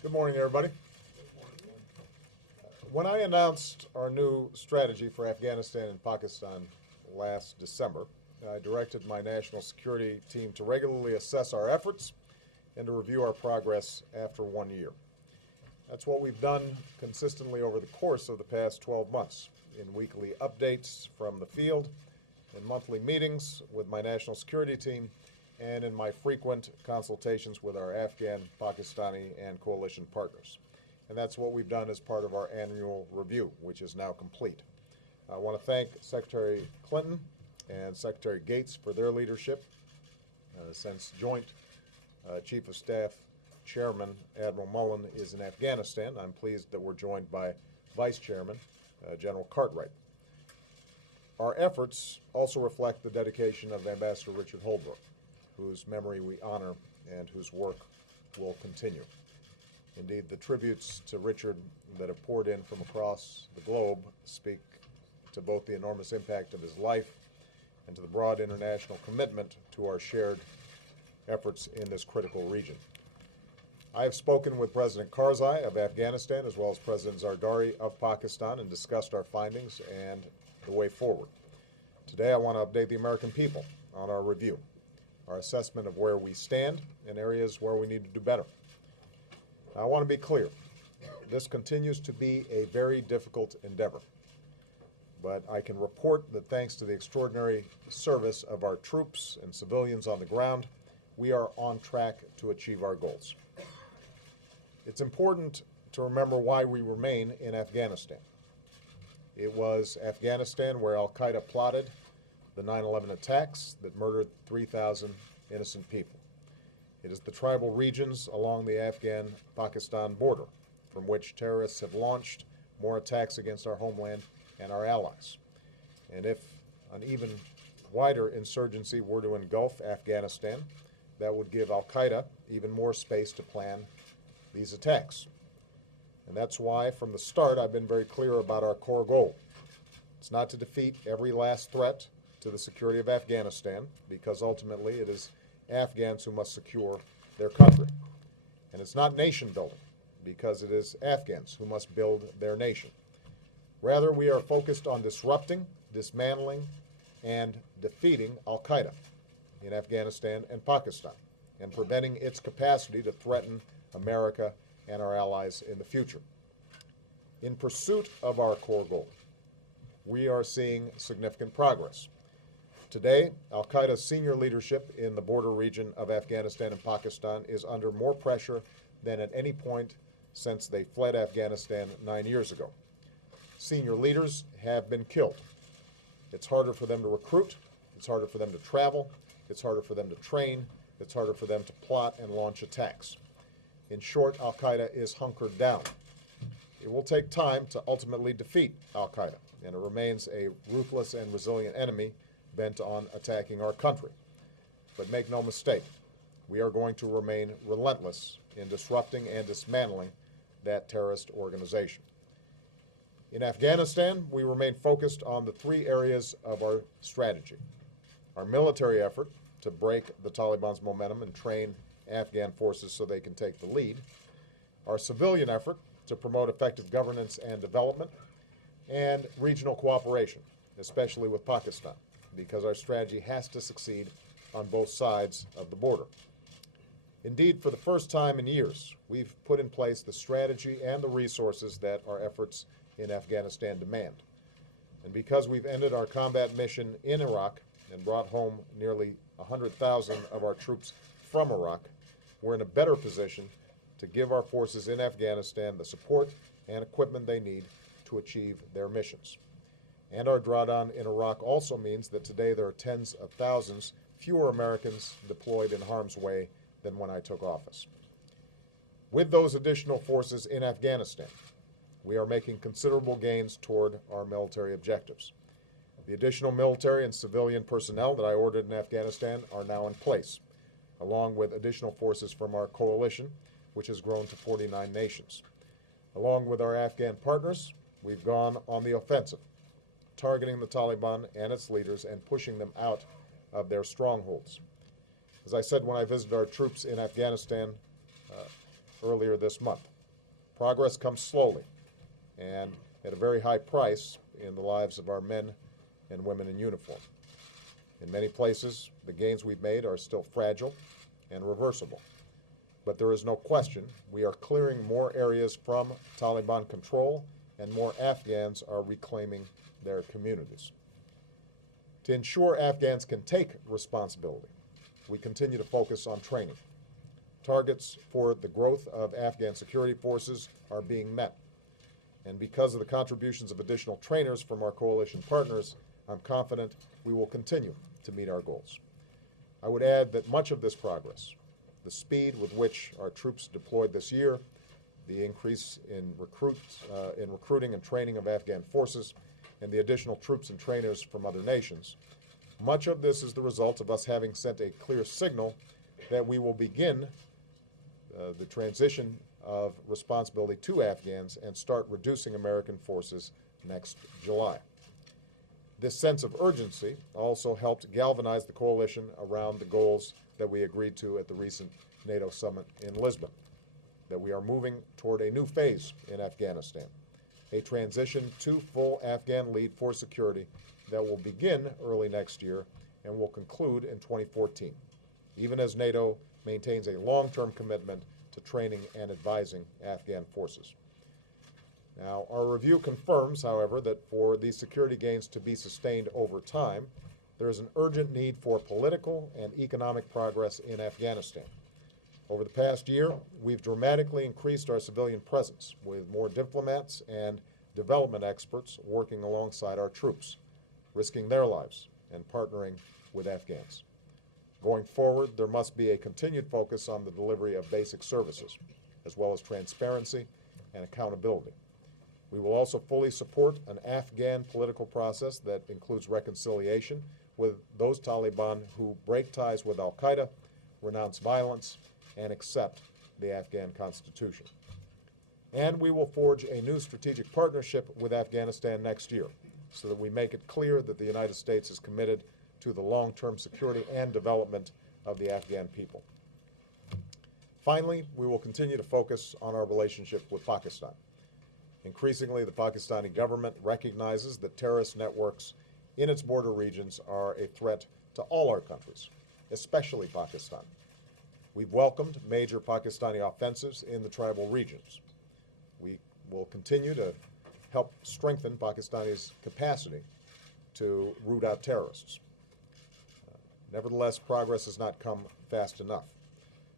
Good morning, everybody. When I announced our new strategy for Afghanistan and Pakistan last December, I directed my national security team to regularly assess our efforts and to review our progress after 1 year. That's what we've done consistently over the course of the past 12 months, in weekly updates from the field, in monthly meetings with my national security team, and in my frequent consultations with our Afghan, Pakistani, and coalition partners. And that's what we've done as part of our annual review, which is now complete. I want to thank Secretary Clinton and Secretary Gates for their leadership. Since Joint Chief of Staff Chairman Admiral Mullen is in Afghanistan, I'm pleased that we're joined by Vice Chairman General Cartwright. Our efforts also reflect the dedication of Ambassador Richard Holbrooke, whose memory we honor and whose work will continue. Indeed, the tributes to Richard that have poured in from across the globe speak to both the enormous impact of his life and to the broad international commitment to our shared efforts in this critical region. I have spoken with President Karzai of Afghanistan as well as President Zardari of Pakistan and discussed our findings and the way forward. Today I want to update the American people on our review, our assessment of where we stand, and areas where we need to do better. Now, I want to be clear. This continues to be a very difficult endeavor, but I can report that thanks to the extraordinary service of our troops and civilians on the ground, we are on track to achieve our goals. It's important to remember why we remain in Afghanistan. It was Afghanistan where Al-Qaeda plotted the 9/11 attacks that murdered 3,000 innocent people. It is the tribal regions along the Afghan-Pakistan border from which terrorists have launched more attacks against our homeland and our allies. And if an even wider insurgency were to engulf Afghanistan, that would give Al-Qaeda even more space to plan these attacks. And that's why, from the start, I've been very clear about our core goal. It's not to defeat every last threat to the security of Afghanistan, because ultimately it is Afghans who must secure their country. And it's not nation building, because it is Afghans who must build their nation. Rather, we are focused on disrupting, dismantling, and defeating Al-Qaeda in Afghanistan and Pakistan, and preventing its capacity to threaten America and our allies in the future. In pursuit of our core goal, we are seeing significant progress. Today, Al-Qaeda's senior leadership in the border region of Afghanistan and Pakistan is under more pressure than at any point since they fled Afghanistan 9 years ago. Senior leaders have been killed. It's harder for them to recruit, it's harder for them to travel, it's harder for them to train, it's harder for them to plot and launch attacks. In short, Al-Qaeda is hunkered down. It will take time to ultimately defeat Al-Qaeda, and it remains a ruthless and resilient enemy bent on attacking our country. But make no mistake, we are going to remain relentless in disrupting and dismantling that terrorist organization. In Afghanistan, we remain focused on the three areas of our strategy: our military effort to break the Taliban's momentum and train Afghan forces so they can take the lead, our civilian effort to promote effective governance and development, and regional cooperation, especially with Pakistan, because our strategy has to succeed on both sides of the border. Indeed, for the first time in years, we've put in place the strategy and the resources that our efforts in Afghanistan demand. And because we've ended our combat mission in Iraq and brought home nearly 100,000 of our troops from Iraq, we're in a better position to give our forces in Afghanistan the support and equipment they need to achieve their missions. And our drawdown in Iraq also means that today there are tens of thousands fewer Americans deployed in harm's way than when I took office. With those additional forces in Afghanistan, we are making considerable gains toward our military objectives. The additional military and civilian personnel that I ordered in Afghanistan are now in place, along with additional forces from our coalition, which has grown to 49 nations. Along with our Afghan partners, we've gone on the offensive, targeting the Taliban and its leaders and pushing them out of their strongholds. As I said when I visited our troops in Afghanistan earlier this month. Progress comes slowly and at a very high price in the lives of our men and women in uniform. In many places, the gains we've made are still fragile and reversible. But there is no question we are clearing more areas from Taliban control, and more Afghans are reclaiming their communities. To ensure Afghans can take responsibility, we continue to focus on training. Targets for the growth of Afghan security forces are being met. And because of the contributions of additional trainers from our coalition partners, I'm confident we will continue to meet our goals. I would add that much of this progress, the speed with which our troops deployed this year, the increase in recruiting and training of Afghan forces, and the additional troops and trainers from other nations, much of this is the result of us having sent a clear signal that we will begin the transition of responsibility to Afghans and start reducing American forces next July. This sense of urgency also helped galvanize the coalition around the goals that we agreed to at the recent NATO summit in Lisbon, that we are moving toward a new phase in Afghanistan, a transition to full Afghan lead for security that will begin early next year and will conclude in 2014, even as NATO maintains a long-term commitment to training and advising Afghan forces. Now, our review confirms, however, that for these security gains to be sustained over time, there is an urgent need for political and economic progress in Afghanistan. Over the past year, we've dramatically increased our civilian presence with more diplomats and development experts working alongside our troops, risking their lives and partnering with Afghans. Going forward, there must be a continued focus on the delivery of basic services, as well as transparency and accountability. We will also fully support an Afghan political process that includes reconciliation with those Taliban who break ties with Al-Qaeda, renounce violence, and accept the Afghan constitution. And we will forge a new strategic partnership with Afghanistan next year so that we make it clear that the United States is committed to the long-term security and development of the Afghan people. Finally, we will continue to focus on our relationship with Pakistan. Increasingly, the Pakistani government recognizes that terrorist networks in its border regions are a threat to all our countries, especially Pakistan. We've welcomed major Pakistani offensives in the tribal regions. We will continue to help strengthen Pakistani's capacity to root out terrorists. Nevertheless, progress has not come fast enough.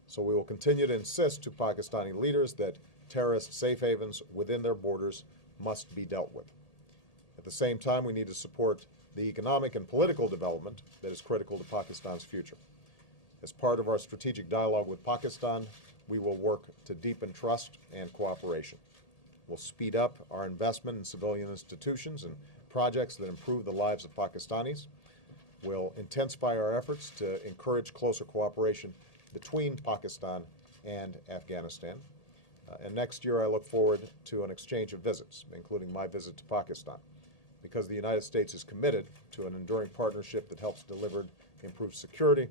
So we will continue to insist to Pakistani leaders that terrorist safe havens within their borders must be dealt with. At the same time, we need to support the economic and political development that is critical to Pakistan's future. As part of our strategic dialogue with Pakistan, we will work to deepen trust and cooperation. We'll speed up our investment in civilian institutions and projects that improve the lives of Pakistanis. We'll intensify our efforts to encourage closer cooperation between Pakistan and Afghanistan. And next year, I look forward to an exchange of visits, including my visit to Pakistan, because the United States is committed to an enduring partnership that helps deliver improved security,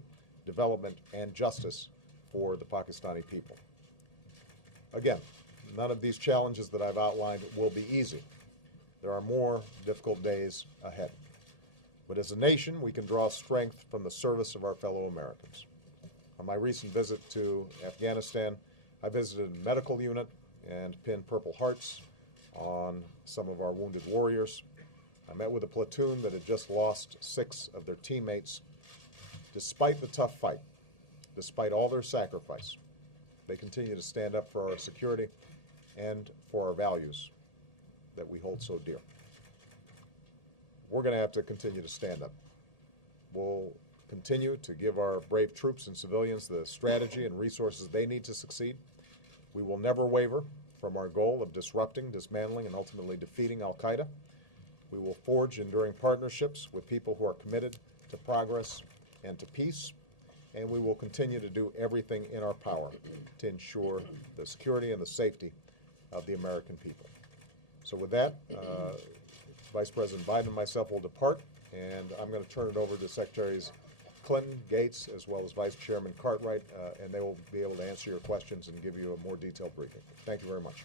development, and justice for the Pakistani people. Again, none of these challenges that I've outlined will be easy. There are more difficult days ahead. But as a nation, we can draw strength from the service of our fellow Americans. On my recent visit to Afghanistan, I visited a medical unit and pinned Purple Hearts on some of our wounded warriors. I met with a platoon that had just lost 6 of their teammates. Despite the tough fight, despite all their sacrifice, they continue to stand up for our security and for our values that we hold so dear. We're going to have to continue to stand up. We'll continue to give our brave troops and civilians the strategy and resources they need to succeed. We will never waver from our goal of disrupting, dismantling, and ultimately defeating Al-Qaeda. We will forge enduring partnerships with people who are committed to progress and to peace, and we will continue to do everything in our power to ensure the security and the safety of the American people. So with that, Vice President Biden and myself will depart, and I'm going to turn it over to Secretaries Clinton, Gates, as well as Vice Chairman Cartwright, and they will be able to answer your questions and give you a more detailed briefing. Thank you very much.